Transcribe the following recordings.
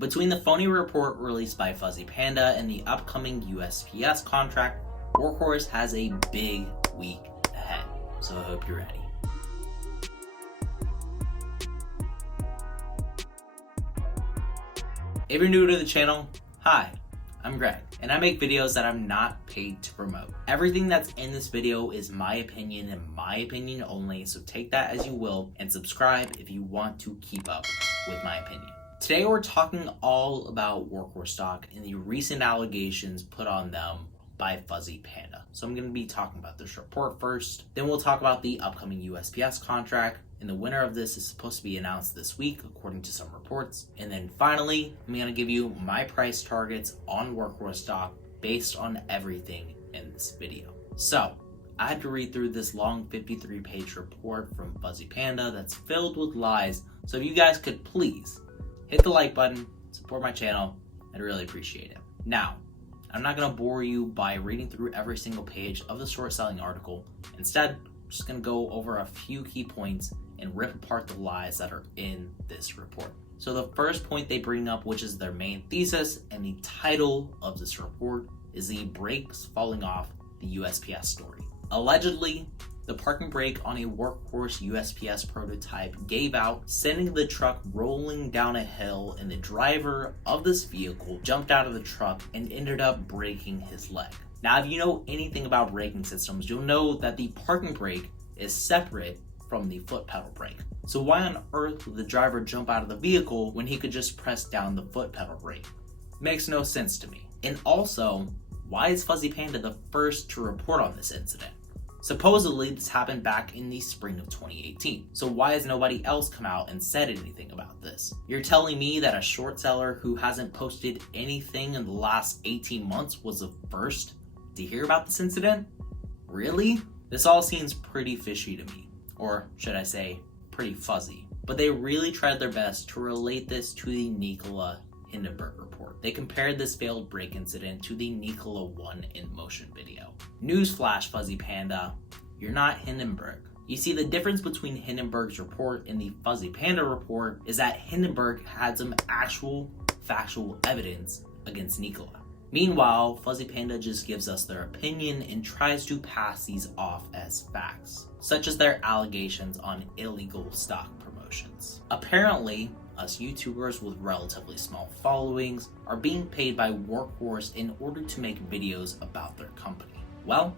Between the phony report released by Fuzzy Panda and the upcoming USPS contract, Workhorse has a big week ahead, so I hope you're ready. If you're new to the channel, hi, I'm Greg, and I make videos that I'm not paid to promote. Everything that's in this video is my opinion and my opinion only, so take that as you will and subscribe if you want to keep up with my opinion. Today we're talking all about Workhorse stock and the recent allegations put on them by Fuzzy Panda. So I'm going to be talking about this report first, then we'll talk about the upcoming USPS contract, and the winner of this is supposed to be announced this week according to some reports. And then finally, I'm going to give you my price targets on Workhorse stock based on everything in this video. So I had to read through this long 53-page report from Fuzzy Panda that's filled with lies, so if you guys could please hit the like button, support my channel, I'd really appreciate it. Now, I'm not going to bore you by reading through every single page of the short selling article. Instead, I'm just going to go over a few key points and rip apart the lies that are in this report. So the first point they bring up, which is their main thesis and the title of this report, is the brakes falling off the USPS story. Allegedly, the parking brake on a Workhorse USPS prototype gave out, sending the truck rolling down a hill, and the driver of this vehicle jumped out of the truck and ended up breaking his leg. Now, if you know anything about braking systems, you'll know that the parking brake is separate from the foot pedal brake. So why on earth would the driver jump out of the vehicle when he could just press down the foot pedal brake? Makes no sense to me. And also, why is Fuzzy Panda the first to report on this incident? Supposedly, this happened back in the spring of 2018. So why has nobody else come out and said anything about this? You're telling me that a short seller who hasn't posted anything in the last 18 months was the first to hear about this incident? Really? This all seems pretty fishy to me. Or should I say, pretty fuzzy. But they really tried their best to relate this to the Nikola Hindenburg report. They compared this failed brake incident to the Nikola 1 in motion video. Newsflash, Fuzzy Panda, you're not Hindenburg. You see, the difference between Hindenburg's report and the Fuzzy Panda report is that Hindenburg had some actual factual evidence against Nikola. Meanwhile, Fuzzy Panda just gives us their opinion and tries to pass these off as facts, such as their allegations on illegal stock promotions. Apparently, us YouTubers with relatively small followings are being paid by Workhorse in order to make videos about their company. Well,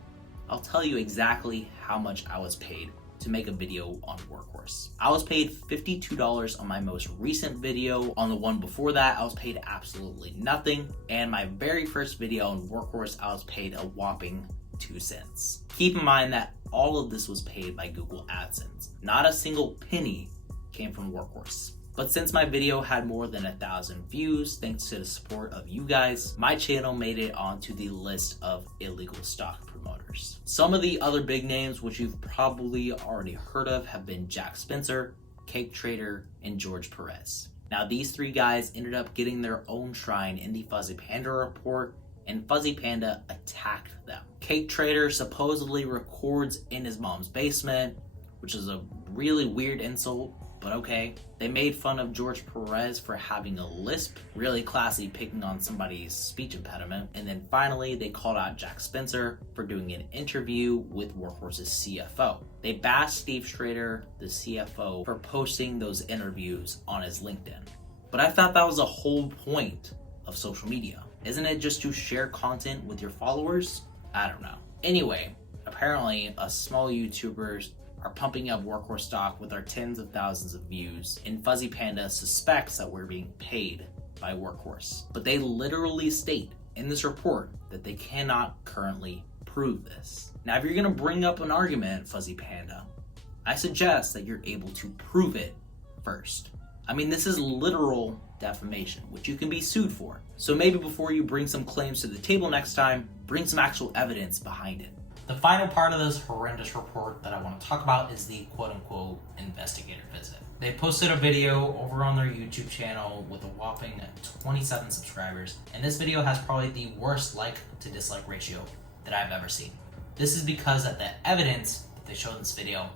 I'll tell you exactly how much I was paid to make a video on Workhorse. I was paid $52 on my most recent video. On the one before that, I was paid absolutely nothing. And my very first video on Workhorse, I was paid a whopping 2 cents. Keep in mind that all of this was paid by Google AdSense. Not a single penny came from Workhorse. But since my video had more than 1,000 views, thanks to the support of you guys, my channel made it onto the list of illegal stock promoters. Some of the other big names, which you've probably already heard of, have been Jack Spencer, Cake Trader, and George Perez. Now, these three guys ended up getting their own shrine in the Fuzzy Panda report, and Fuzzy Panda attacked them. Cake Trader supposedly records in his mom's basement, which is a really weird insult, but okay. They made fun of George Perez for having a lisp, really classy picking on somebody's speech impediment. And then finally, they called out Jack Spencer for doing an interview with Workhorse's CFO. They bashed Steve Schrader, the CFO, for posting those interviews on his LinkedIn. But I thought that was the whole point of social media. Isn't it just to share content with your followers? I don't know. Anyway, apparently us small YouTubers are pumping up Workhorse stock with our tens of thousands of views, and Fuzzy Panda suspects that we're being paid by Workhorse. But they literally state in this report that they cannot currently prove this. Now, if you're gonna bring up an argument, Fuzzy Panda, I suggest that you're able to prove it first. I mean, this is literal defamation, which you can be sued for. So maybe before you bring some claims to the table next time, bring some actual evidence behind it. The final part of this horrendous report that I want to talk about is the quote-unquote investigator visit. They posted a video over on their YouTube channel with a whopping 27 subscribers, and this video has probably the worst like to dislike ratio that I've ever seen. This is because that the evidence that they showed in this video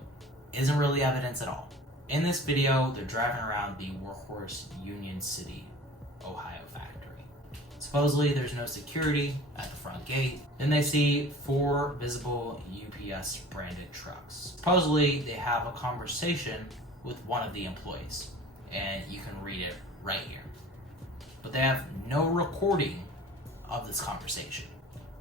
isn't really evidence at all. In this video, they're driving around the Workhorse Union City, Ohio. Supposedly there's no security at the front gate. Then they see 4 visible UPS branded trucks. Supposedly they have a conversation with one of the employees, and you can read it right here. But they have no recording of this conversation.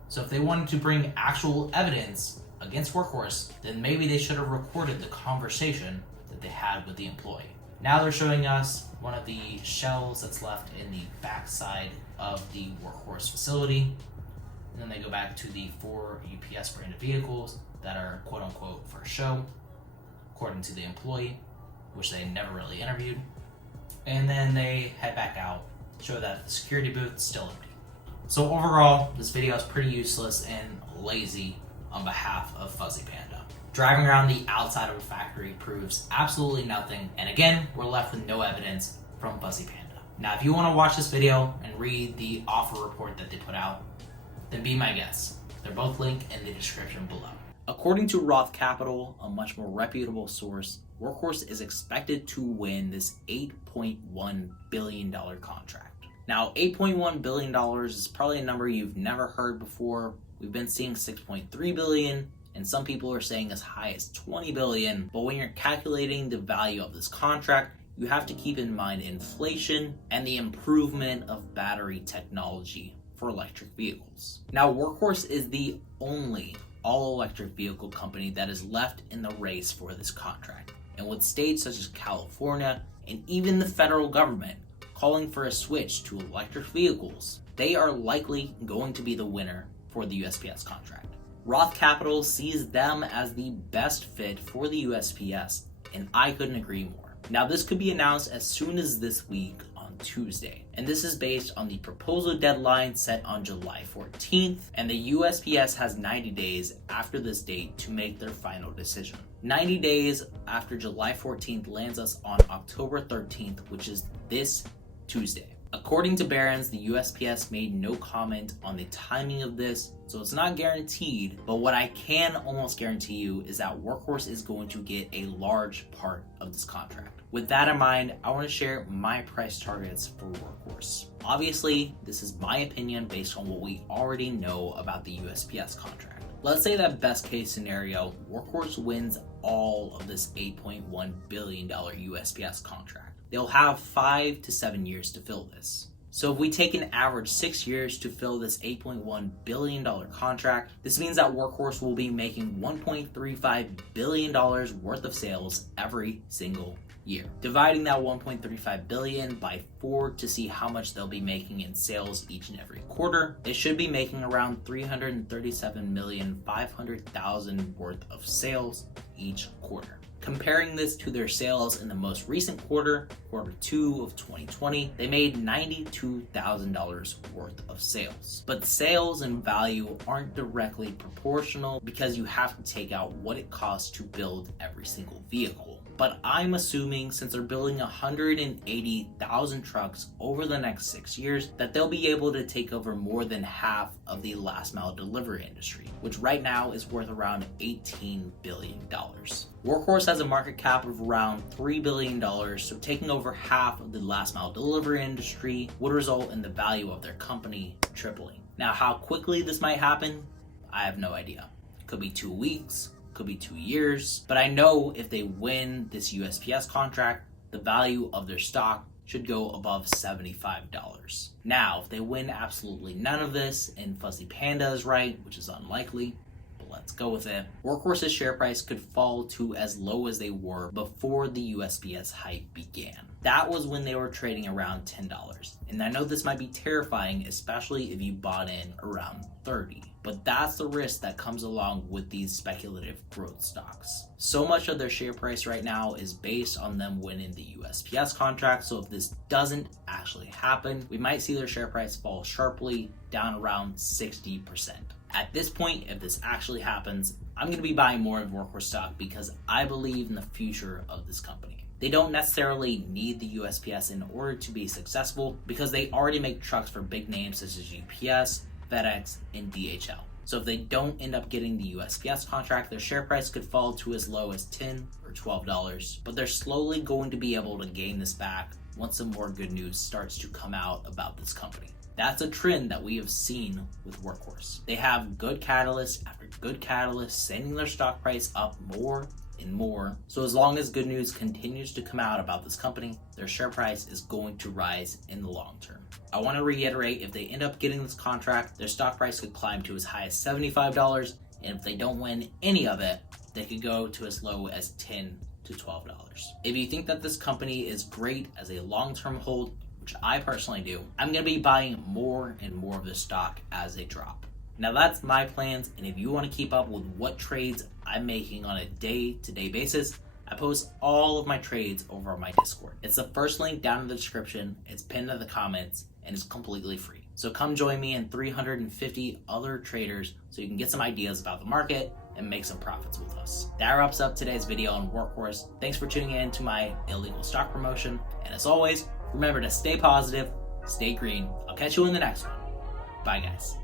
So if they wanted to bring actual evidence against Workhorse, then maybe they should have recorded the conversation that they had with the employee. Now they're showing us one of the shells that's left in the backside of the Workhorse facility. And then they go back to the 4 UPS branded vehicles that are quote unquote for show, according to the employee, which they never really interviewed. And then they head back out, show that the security booth is still empty. So overall, this video is pretty useless and lazy on behalf of Fuzzy Panda. Driving around the outside of a factory proves absolutely nothing, and again, we're left with no evidence from Fuzzy Panda. Now, if you want to watch this video and read the offer report that they put out, then be my guest. They're both linked in the description below. According to Roth Capital, a much more reputable source, Workhorse is expected to win this $8.1 billion contract. Now, $8.1 billion is probably a number you've never heard before. We've been seeing $6.3 billion, and some people are saying as high as $20 billion. But when you're calculating the value of this contract, you have to keep in mind inflation and the improvement of battery technology for electric vehicles. Now, Workhorse is the only all-electric vehicle company that is left in the race for this contract. And with states such as California and even the federal government calling for a switch to electric vehicles, they are likely going to be the winner for the USPS contract. Roth Capital sees them as the best fit for the USPS, and I couldn't agree more. Now, this could be announced as soon as this week on Tuesday, and this is based on the proposal deadline set on July 14th, and the USPS has 90 days after this date to make their final decision. 90 days after July 14th lands us on October 13th, which is this Tuesday. According to Barron's, the USPS made no comment on the timing of this, so it's not guaranteed, but what I can almost guarantee you is that Workhorse is going to get a large part of this contract. With that in mind, I want to share my price targets for Workhorse. Obviously, this is my opinion based on what we already know about the USPS contract. Let's say that best case scenario, Workhorse wins all of this $8.1 billion USPS contract. They'll have 5 to 7 years to fill this. So if we take an average 6 years to fill this $8.1 billion contract, this means that Workhorse will be making $1.35 billion worth of sales every single year. Dividing that $1.35 billion by 4 to see how much they'll be making in sales each and every quarter, they should be making around $337,500,000 worth of sales each quarter. Comparing this to their sales in the most recent quarter, quarter 2 of 2020, they made $92,000 worth of sales. But sales and value aren't directly proportional because you have to take out what it costs to build every single vehicle. But I'm assuming since they're building 180,000 trucks over the next 6 years, that they'll be able to take over more than half of the last mile delivery industry, which right now is worth around $18 billion. Workhorse has a market cap of around $3 billion, so taking over half of the last mile delivery industry would result in the value of their company tripling. Now, how quickly this might happen, I have no idea. Could be 2 weeks, could be 2 years, but I know if they win this USPS contract, the value of their stock should go above $75. Now, if they win absolutely none of this and Fuzzy Panda is right, which is unlikely, but let's go with it, Workhorse's share price could fall to as low as they were before the USPS hype began. That was when they were trading around $10. And I know this might be terrifying, especially if you bought in around $30. But that's the risk that comes along with these speculative growth stocks. So much of their share price right now is based on them winning the USPS contract, so if this doesn't actually happen, we might see their share price fall sharply down around 60%. At this point, if this actually happens, I'm going to be buying more of Workhorse stock because I believe in the future of this company. They don't necessarily need the USPS in order to be successful because they already make trucks for big names such as UPS, FedEx, and DHL. So if they don't end up getting the USPS contract, their share price could fall to as low as $10 or $12, but they're slowly going to be able to gain this back once some more good news starts to come out about this company. That's a trend that we have seen with Workhorse. They have good catalyst after good catalyst, sending their stock price up more and more. So as long as good news continues to come out about this company, their share price is going to rise in the long term. I want to reiterate, if they end up getting this contract, their stock price could climb to as high as $75, and if they don't win any of it, they could go to as low as $10 to $12. If you think that this company is great as a long-term hold, which I personally do, I'm going to be buying more and more of this stock as they drop. Now that's my plans, and if you want to keep up with what trades I'm making on a day-to-day basis, I post all of my trades over on my Discord. It's the first link down in the description, it's pinned in the comments, and it's completely free. So come join me and 350 other traders so you can get some ideas about the market and make some profits with us. That wraps up today's video on Workhorse. Thanks for tuning in to my illegal stock promotion, and as always, remember to stay positive, stay green. I'll catch you in the next one. Bye guys.